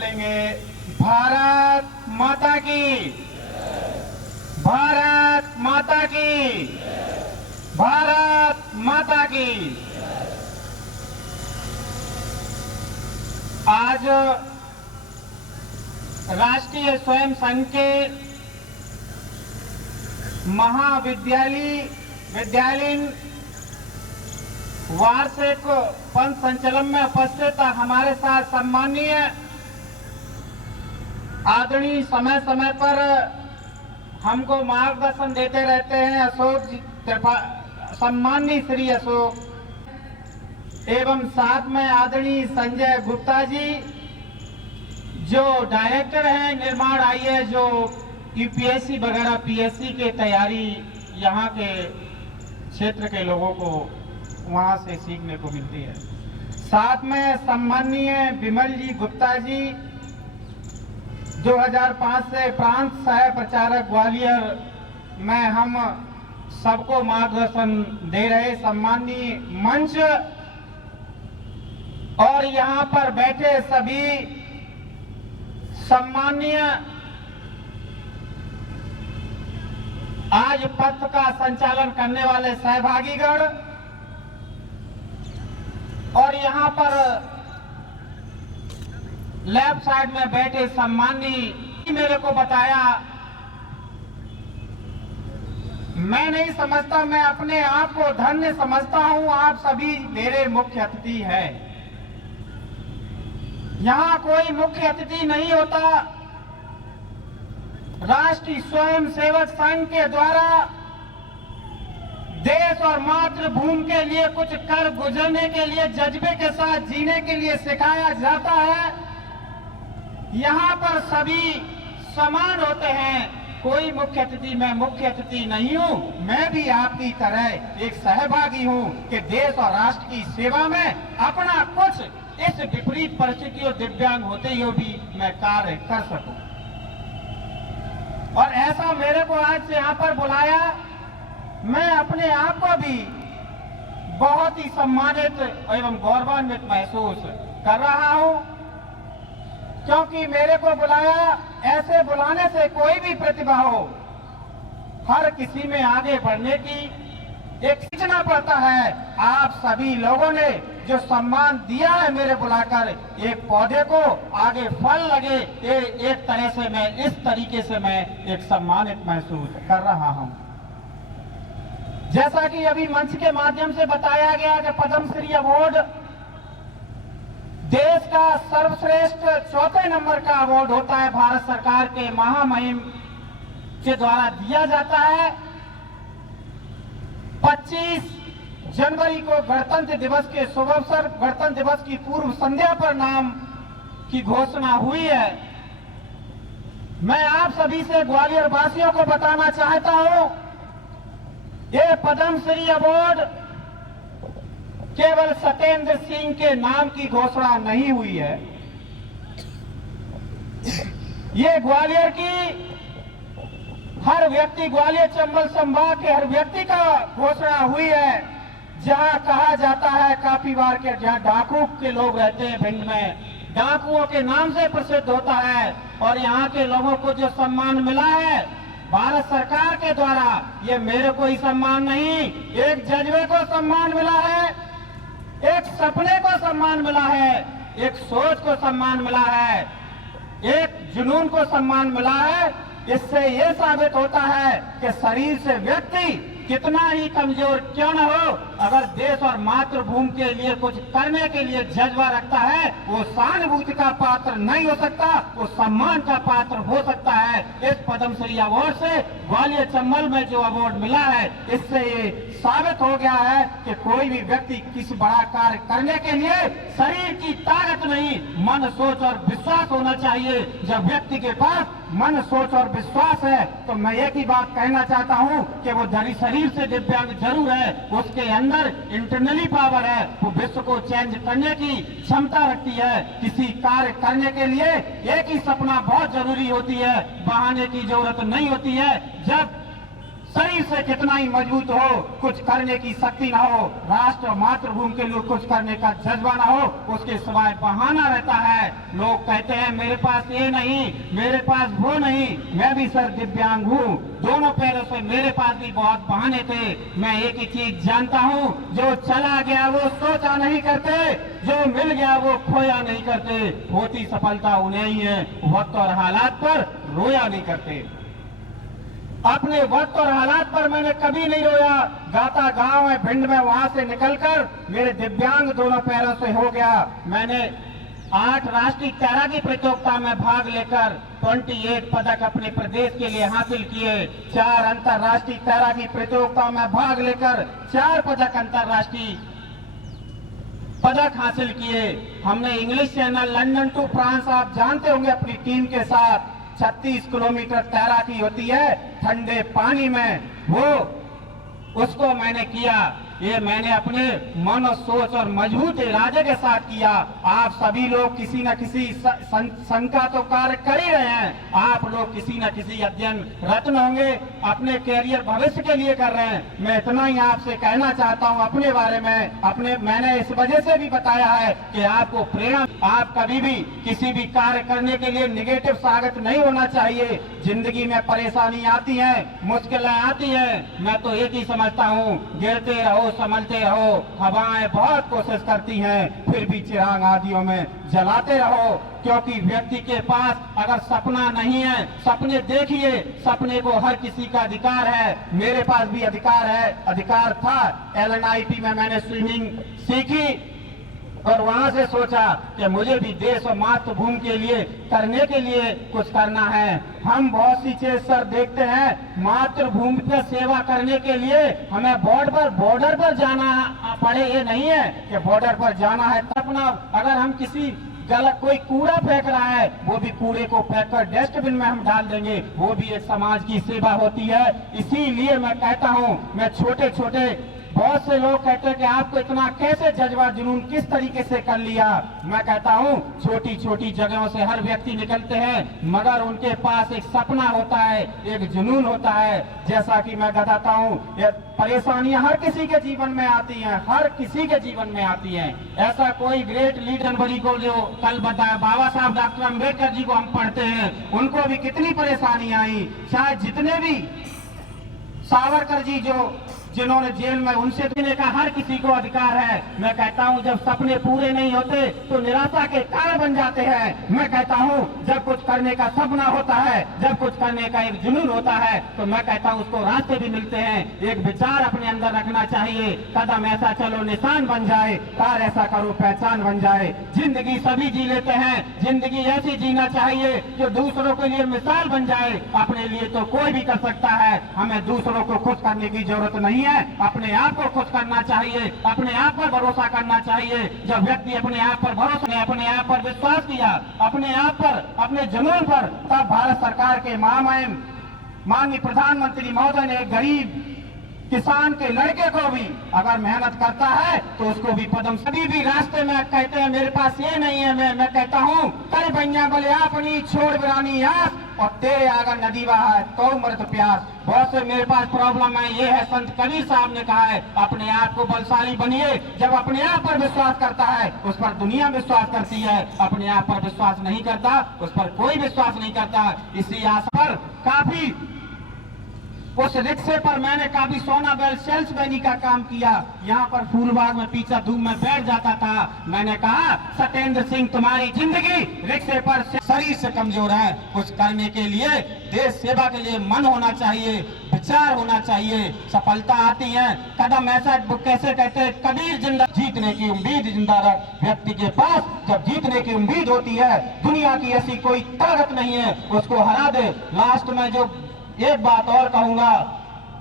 बोलेंगे भारत माता की, भारत माता की, भारत माता की। आज राष्ट्रीय स्वयं संघ के विद्यालयीन वार्षिक पंथ संचलन में उपस्थित हमारे साथ सम्मानीय आदरणीय समय समय पर हमको मार्गदर्शन देते रहते हैं अशोक जी, सम्मानीय श्री अशोक, एवं साथ में आदरणीय संजय गुप्ता जी जो डायरेक्टर हैं निर्माण आईएएस, जो यूपीएससी वगैरह पीएससी के तैयारी यहाँ के क्षेत्र के लोगों को वहाँ से सीखने को मिलती है। साथ में सम्माननीय विमल जी गुप्ता जी 2005 से प्रांत सह प्रचारक ग्वालियर में हम सबको मार्गदर्शन दे रहे सम्माननीय मंच और यहाँ पर बैठे सभी सम्माननीय आज पथ का संचालन करने वाले सहभागीगण और यहाँ पर लेफ्ट साइड में बैठे सम्माननीय मेरे को बताया, मैं नहीं समझता, मैं अपने आप को धन्य समझता हूं, आप सभी मेरे मुख्य अतिथि हैं। यहाँ कोई मुख्य अतिथि नहीं होता। राष्ट्रीय स्वयं सेवक संघ के द्वारा देश और मातृभूमि के लिए कुछ कर गुजरने के लिए जज्बे के साथ जीने के लिए सिखाया जाता है। यहाँ पर सभी समान होते हैं, कोई मुख्य अतिथि, मैं मुख्य अतिथि नहीं हूँ, मैं भी आपकी तरह एक सहभागी हूँ कि देश और राष्ट्र की सेवा में अपना कुछ इस विपरीत परिस्थितियों दिव्यांग होते हुए भी मैं कार्य कर सकूं। और ऐसा मेरे को आज यहाँ पर बुलाया, मैं अपने आप को भी बहुत ही सम्मानित एवं गौरवान्वित महसूस कर रहा हूं, क्योंकि मेरे को बुलाया, ऐसे बुलाने से कोई भी प्रतिभा हो, हर किसी में आगे बढ़ने की एक सीखना पड़ता है। आप सभी लोगों ने जो सम्मान दिया है मेरे बुलाकर, एक पौधे को आगे फल लगे, एक तरह से मैं इस तरीके से मैं एक सम्मानित महसूस कर रहा हूं। जैसा कि अभी मंच के माध्यम से बताया गया कि पद्मश्री अवार्ड देश का सर्वश्रेष्ठ चौथे नंबर का अवार्ड होता है, भारत सरकार के महामहिम के द्वारा दिया जाता है। 25 जनवरी को गणतंत्र दिवस के शुभ अवसर, गणतंत्र दिवस की पूर्व संध्या पर नाम की घोषणा हुई है। मैं आप सभी से ग्वालियर वासियों को बताना चाहता हूं, ये पद्मश्री अवार्ड केवल सत्येंद्र सिंह के नाम की घोषणा नहीं हुई है, ये ग्वालियर की हर व्यक्ति, ग्वालियर चंबल संभाग के हर व्यक्ति का घोषणा हुई है। जहां कहा जाता है काफी बार के जहां डाकू के लोग रहते हैं भिंड में, डाकुओं के नाम से प्रसिद्ध होता है। और यहाँ के लोगों को जो सम्मान मिला है भारत सरकार के द्वारा, ये मेरे को ही सम्मान नहीं, एक जज्बे को सम्मान मिला है, एक सपने को सम्मान मिला है, एक सोच को सम्मान मिला है, एक जुनून को सम्मान मिला है। इससे ये साबित होता है कि शरीर से व्यक्ति कितना ही कमजोर क्यों न हो, अगर देश और मातृभूमि के लिए कुछ करने के लिए जज्बा रखता है, वो सहानुभूति का पात्र नहीं हो सकता, वो सम्मान का पात्र हो सकता है। इस पद्मश्री अवार्ड से ग्वालियर चंबल में जो अवार्ड मिला है, इससे ये साबित हो गया है कि कोई भी व्यक्ति किसी बड़ा कार्य करने के लिए शरीर की ताकत नहीं, मन, सोच और विश्वास होना चाहिए। जब व्यक्ति के पास मन, सोच और विश्वास है तो मैं एक ही बात कहना चाहता हूं कि वो शरीर से दिव्यांग जरूर है, उसके अंदर इंटरनली पावर है, वो विश्व को चेंज करने की क्षमता रखती है। किसी कार्य करने के लिए एक ही सपना बहुत जरूरी होती है, बहाने की जरूरत नहीं होती है। जब शरीर से कितना ही मजबूत हो, कुछ करने की शक्ति ना हो, राष्ट्र मातृभूमि के लिए कुछ करने का जज्बा ना हो, उसके सिवाय बहाना रहता है। लोग कहते हैं मेरे पास ये नहीं, मेरे पास वो नहीं। मैं भी सर दिव्यांग हूँ, दोनों पैरों से मेरे पास भी बहुत बहाने थे। मैं एक ही चीज जानता हूँ, जो चला गया वो सोचा नहीं करते, जो मिल गया वो खोया नहीं करते। होती सफलता उन्हें ही है, वक्त और हालात पर रोया नहीं करते। अपने वक्त और हालात पर मैंने कभी नहीं रोया। गाता गांव है भिंड में, वहां से निकलकर मेरे दिव्यांग दोनों पैरों से हो गया। मैंने 8 राष्ट्रीय तैराकी प्रतियोगिता में भाग लेकर 28 पदक अपने प्रदेश के लिए हासिल किए। 4 अंतर्राष्ट्रीय तैराकी प्रतियोगिता में भाग लेकर 4 पदक अंतर्राष्ट्रीय पदक हासिल किए। हमने English Channel London to France, आप जानते होंगे, अपनी टीम के साथ 36 किलोमीटर तैराकी होती है ठंडे पानी में, वो उसको मैंने किया। ये मैंने अपने मन और सोच और मजबूत इरादे के साथ किया। आप सभी लोग किसी न किसी शंका तो कार्य कर ही रहे हैं। आप लोग किसी न किसी अध्ययन रत्न होंगे, अपने कैरियर भविष्य के लिए कर रहे हैं। मैं इतना ही आपसे कहना चाहता हूं अपने बारे में। मैंने इस वजह से भी बताया है कि आपको प्रेरणा, आप कभी भी किसी भी कार्य करने के लिए निगेटिव स्वागत नहीं होना चाहिए। जिंदगी में परेशानी आती है, मुश्किलें आती हैं, मैं तो एक ही समझता हूँ, गिरते रहो, संभलते रहो। हवाएं बहुत कोशिश करती हैं, फिर भी चिराग आदियों में जलाते रहो। क्योंकि व्यक्ति के पास अगर सपना नहीं है, सपने देखिए, सपने को हर किसी का अधिकार है। मेरे पास भी अधिकार है, अधिकार था। LNIP में मैंने स्विमिंग सीखी और वहां से सोचा कि मुझे भी देश और मातृभूमि के लिए करने के लिए कुछ करना है। हम बहुत सी चीज सर देखते हैं, मातृभूमि पर सेवा करने के लिए हमें बॉर्डर पर जाना पड़े। ये नहीं है कि बॉर्डर पर जाना है अपना, अगर हम किसी गलत कोई कूड़ा फेंक रहा है, वो भी कूड़े को फेंककर डस्टबिन में हम डाल देंगे, वो भी एक समाज की सेवा होती है। इसीलिए मैं कहता हूँ, मैं छोटे छोटे, बहुत से लोग कहते हैं कि आपको इतना कैसे जज्बा जुनून किस तरीके से कर लिया। मैं कहता हूँ छोटी छोटी जगहों से हर व्यक्ति निकलते हैं, मगर उनके पास एक सपना होता है, एक जुनून होता है। जैसा कि मैं बताता हूँ, परेशानियां हर किसी के जीवन में आती हैं, हर किसी के जीवन में आती हैं। ऐसा कोई ग्रेट लीडर बड़ी को जो कल बताया, बाबा साहब डॉक्टर अम्बेडकर जी को हम पढ़ते हैं, उनको भी कितनी परेशानी आई। शायद जितने भी सावरकर जी जिन्होंने जेल में, उनसे देने का हर किसी को अधिकार है। मैं कहता हूं जब सपने पूरे नहीं होते तो निराशा के कारण बन जाते हैं। मैं कहता हूं जब कुछ करने का सपना होता है, जब कुछ करने का एक जुनून होता है, तो मैं कहता हूं उसको रास्ते भी मिलते हैं। एक विचार अपने अंदर रखना चाहिए, कदम ऐसा चलो निशान बन जाए, कार ऐसा करो पहचान बन जाए। जिंदगी सभी जी लेते हैं, जिंदगी ऐसी जीना चाहिए जो दूसरों के लिए मिसाल बन जाए। अपने लिए तो कोई भी कर सकता है, हमें दूसरों को खुश करने की जरूरत नहीं है। अपने आप को खुश करना चाहिए, अपने आप पर भरोसा करना चाहिए। जब व्यक्ति अपने आप पर भरोसा ने, अपने आप पर विश्वास किया, अपने आप पर, अपने जुनून पर, तब भारत सरकार के महामहिम माननीय प्रधानमंत्री महोदय ने एक गरीब किसान के लड़के को भी अगर मेहनत करता है तो उसको भी पदम। सभी भी रास्ते में कहते हैं मेरे पास ये नहीं है, मैं कहता हूँ कर भैया बोले अपनी छोड़ बिरानी आस और तेरे आगर नदी बहा है तो मृत प्यास। बहुत से मेरे पास प्रॉब्लम है, ये है संत कबीर साहब ने कहा है, अपने आप को बलशाली बनिए। जब अपने आप पर विश्वास करता है उस पर दुनिया विश्वास करती है, अपने आप पर विश्वास नहीं करता उस पर कोई विश्वास नहीं करता। इसी आस पर काफी उस रिक्शे पर मैंने काफी सोना बेल सेल्स मैनी का काम किया। यहाँ पर फूलबाग में पीछा धूप में बैठ जाता था। मैंने कहा सत्येंद्र सिंह तुम्हारी जिंदगी रिक्शे पर शरीर से कमजोर है, कुछ करने के लिए, देश सेवा के लिए मन होना चाहिए, विचार होना चाहिए। सफलता आती है कदम ऐसा, कैसे कहते हैं कबीर, जिंदा जीतने की उम्मीद जिंदा रख। व्यक्ति के पास जब जीतने की उम्मीद होती है, दुनिया की ऐसी कोई ताकत नहीं है उसको हरा दे। लास्ट में जो एक बात और कहूंगा,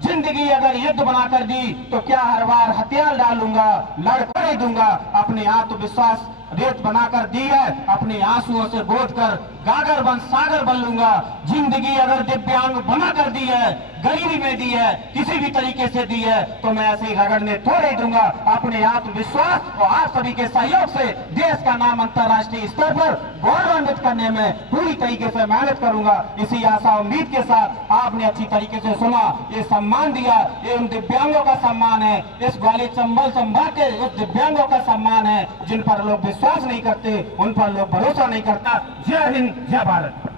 जिंदगी अगर युद्ध बनाकर दी तो क्या हर बार हथियार डालूंगा, लड़ दूंगा। अपने आत्मविश्वास रेत बनाकर दी है, अपने आंसुओं से बोध कर गागर बन सागर बन लूंगा। जिंदगी अगर दिव्यांग बना कर दी है, गरीबी में दी है, किसी भी तरीके से दी है, तो मैं ऐसे ही रगड़ने थोड़े दूंगा। अपने आत्मविश्वास और आप सभी के सहयोग से देश का नाम अंतर्राष्ट्रीय स्तर पर गौरवान्वित करने में पूरी तरीके से मेहनत करूंगा। इसी आशा उम्मीद के साथ आपने अच्छी तरीके से सुना, ये सम्मान दिया, ये उन दिव्यांगों का सम्मान है, इस ग्वालियर चंबल संभाग के उस दिव्यांगों का सम्मान है जिन पर लोग विश्वास नहीं करते, उन पर लोग भरोसा नहीं करता। जय हिंद, जय भारत।